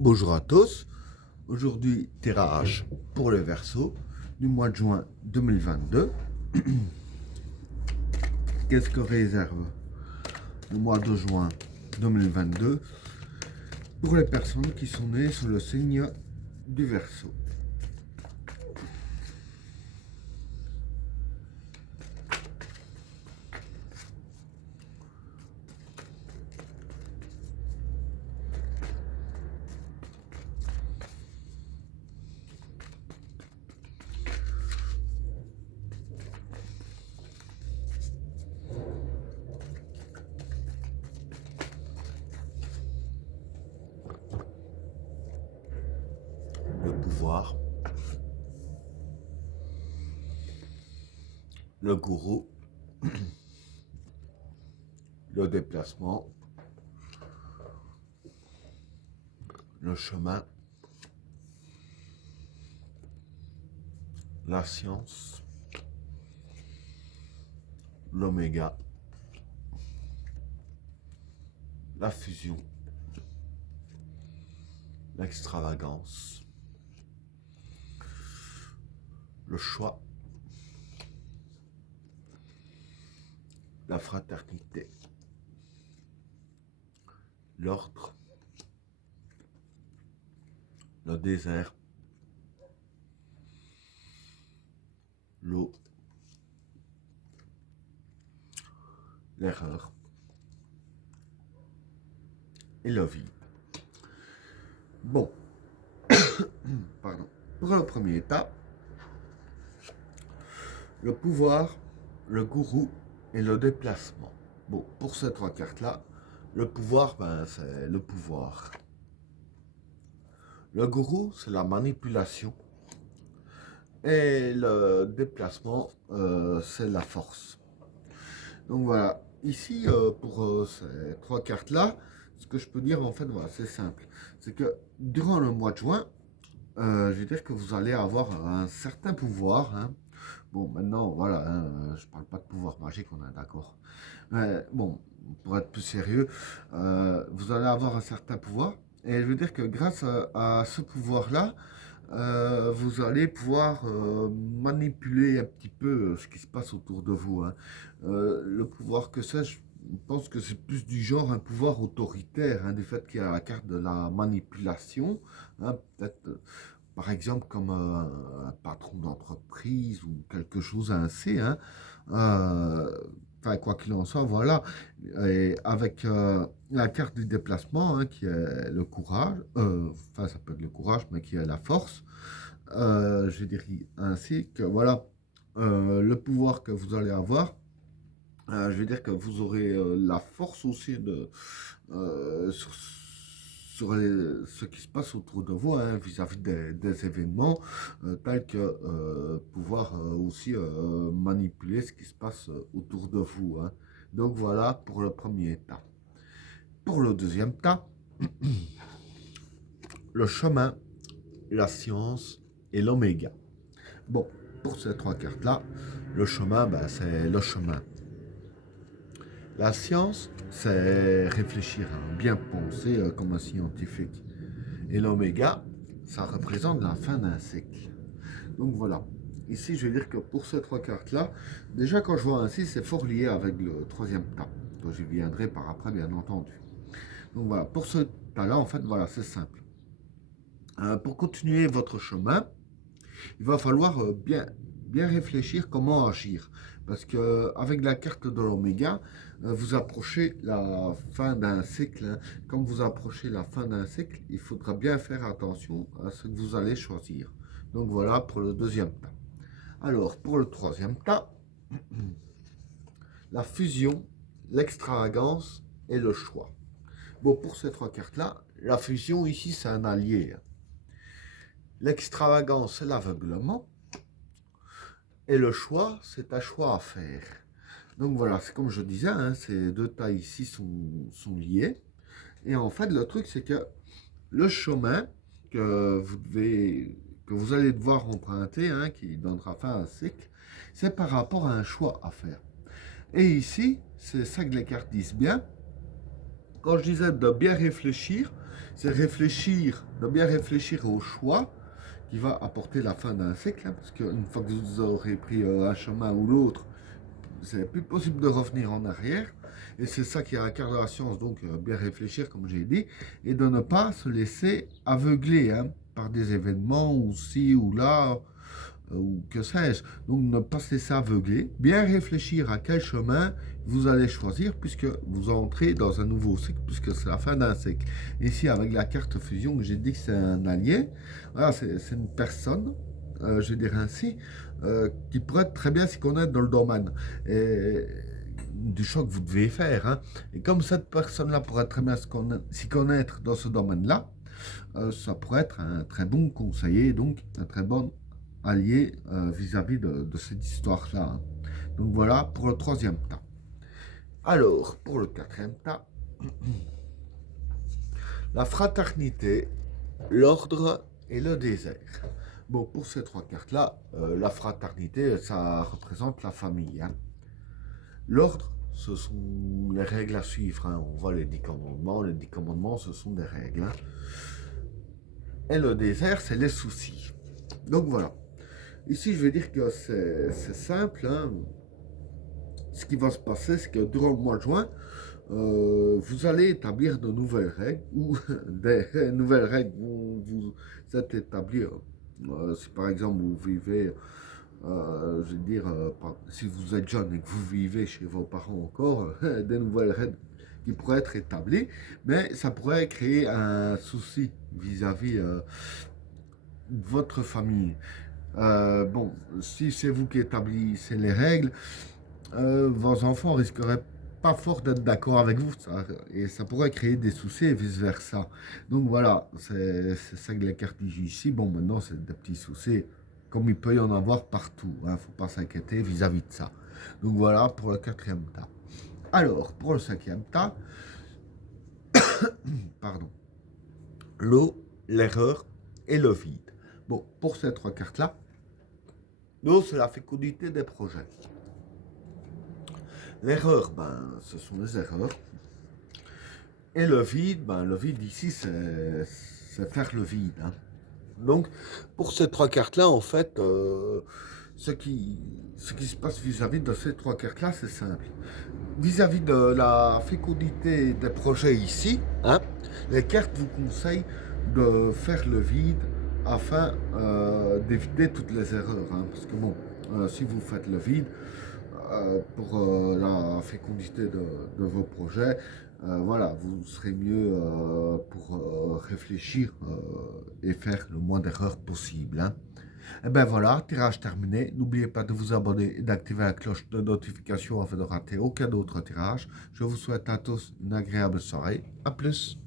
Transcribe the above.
Bonjour à tous, aujourd'hui tirage pour le Verseau du mois de juin 2022. Qu'est-ce que réserve le mois de juin 2022 pour les personnes qui sont nées sous le signe du Verseau? Le pouvoir, le gourou, le déplacement, le chemin, la science, l'oméga, la fusion, l'extravagance, le choix, la fraternité, l'ordre, le désert, l'eau, l'erreur et le vide. Bon, pardon. Pour le premier état, le pouvoir, le gourou et le déplacement. Bon, pour ces trois cartes-là, le pouvoir, c'est le pouvoir. Le gourou, c'est la manipulation. Et le déplacement, c'est la force. Donc voilà, ici, pour ces trois cartes-là, ce que je peux dire, en fait, voilà, c'est simple. C'est que durant le mois de juin, je veux dire que vous allez avoir un certain pouvoir. Hein. Bon, maintenant, voilà, hein, je parle pas de pouvoir magique, on est d'accord. Mais bon, pour être plus sérieux, vous allez avoir un certain pouvoir. Et je veux dire que grâce à ce pouvoir-là, vous allez pouvoir manipuler un petit peu ce qui se passe autour de vous. Hein. Le pouvoir que c'est, je pense que c'est plus du genre un pouvoir autoritaire, hein, du fait qu'il y a la carte de la manipulation. Hein, peut-être, par exemple, comme un patron d'entreprise ou quelque chose ainsi. Hein. Euh, Enfin, quoi qu'il en soit, voilà. Et avec la carte du déplacement, hein, qui est le courage, enfin, ça peut être le courage, mais qui est la force, je dirais ainsi que, voilà, le pouvoir que vous allez avoir, je veux dire que vous aurez la force aussi sur ce qui se passe autour de vous, hein, vis-à-vis des événements, tels que pouvoir aussi manipuler ce qui se passe autour de vous. Hein. Donc voilà pour le premier état. Pour le deuxième tas, le chemin, la science et l'oméga. Bon, pour ces trois cartes-là, le chemin, c'est le chemin. La science, c'est réfléchir, hein, bien penser comme un scientifique. Et l'oméga, ça représente la fin d'un cycle. Donc voilà. Ici, je vais dire que pour ces trois cartes-là, déjà quand je vois ainsi, c'est fort lié avec le troisième tas. Donc j'y viendrai par après, bien entendu. Donc voilà, pour ce tas-là, en fait, voilà, c'est simple. Pour continuer votre chemin, il va falloir bien réfléchir comment agir. Parce que avec la carte de l'oméga, vous approchez la fin d'un cycle. Hein. Comme vous approchez la fin d'un cycle, il faudra bien faire attention à ce que vous allez choisir. Donc voilà pour le deuxième tas. Alors pour le troisième tas, la fusion, l'extravagance et le choix. Bon, pour ces trois cartes-là, la fusion ici, c'est un allié. L'extravagance, c'est l'aveuglement. Et le choix, c'est un choix à faire. Donc voilà, c'est comme je disais, hein, ces deux tas ici sont liés. Et en fait, le truc, c'est que le chemin que vous allez devoir emprunter, hein, qui donnera fin à un cycle, c'est par rapport à un choix à faire. Et ici, c'est ça que les cartes disent bien. Quand je disais de bien réfléchir, c'est réfléchir, de bien réfléchir au choix qui va apporter la fin d'un cycle, hein, parce qu'une fois que vous aurez pris un chemin ou l'autre, c'est plus possible de revenir en arrière. Et c'est ça qui est à la carte de la science, donc bien réfléchir, comme j'ai dit, et de ne pas se laisser aveugler hein, par des événements ou ci ou là, ou que sais-je. Donc ne pas se laisser aveugler, bien réfléchir à quel chemin vous allez choisir, puisque vous entrez dans un nouveau cycle, puisque c'est la fin d'un cycle. Ici, avec la carte fusion, j'ai dit que c'est un allié, voilà, c'est une personne, je dirais ainsi, qui pourrait très bien s'y connaître dans le domaine du choix que vous devez faire. Hein. Et comme cette personne-là pourrait très bien s'y connaître dans ce domaine-là, ça pourrait être un très bon conseiller, donc un très bon allié vis-à-vis de cette histoire-là. Hein. Donc voilà pour le troisième tas. Alors, pour le quatrième tas, la fraternité, l'ordre et le désert. Bon, pour ces trois cartes-là, la fraternité, ça représente la famille. Hein. L'ordre, ce sont les règles à suivre. Hein. On voit les 10 commandements. Les 10 commandements, ce sont des règles. Hein. Et le désert, c'est les soucis. Donc voilà. Ici, je vais dire que c'est simple. Hein. Ce qui va se passer, c'est que durant le mois de juin, vous allez établir de nouvelles règles ou des nouvelles règles vont vous êtes établies. Si par exemple vous vivez, je veux dire, si vous êtes jeune et que vous vivez chez vos parents encore, des nouvelles règles qui pourraient être établies, mais ça pourrait créer un souci vis-à-vis de votre famille. Bon, si c'est vous qui établissez les règles, vos enfants risqueraient pas fort d'être d'accord avec vous, ça, et ça pourrait créer des soucis et vice-versa. Donc voilà, c'est ça que les cartes disent ici. Bon, maintenant, c'est des petits soucis, comme il peut y en avoir partout. Il ne faut pas s'inquiéter vis-à-vis de ça. Donc voilà pour le quatrième tas. Alors, pour le cinquième tas, pardon, l'eau, l'erreur et le vide. Bon, pour ces trois cartes-là, l'eau, c'est la fécondité des projets. L'erreur, ben, ce sont les erreurs. Et le vide, ben, le vide ici, c'est faire le vide. Hein. Donc, pour ces trois cartes-là, en fait, ce qui se passe vis-à-vis de ces trois cartes-là, c'est simple. Vis-à-vis de la fécondité des projets ici, hein, les cartes vous conseillent de faire le vide afin d'éviter toutes les erreurs. Hein, parce que bon, si vous faites le vide, pour la fécondité de vos projets, voilà, vous serez mieux pour réfléchir et faire le moins d'erreurs possible. Hein. Et ben voilà, tirage terminé. N'oubliez pas de vous abonner et d'activer la cloche de notification afin de rater aucun autre tirage. Je vous souhaite à tous une agréable soirée. A plus.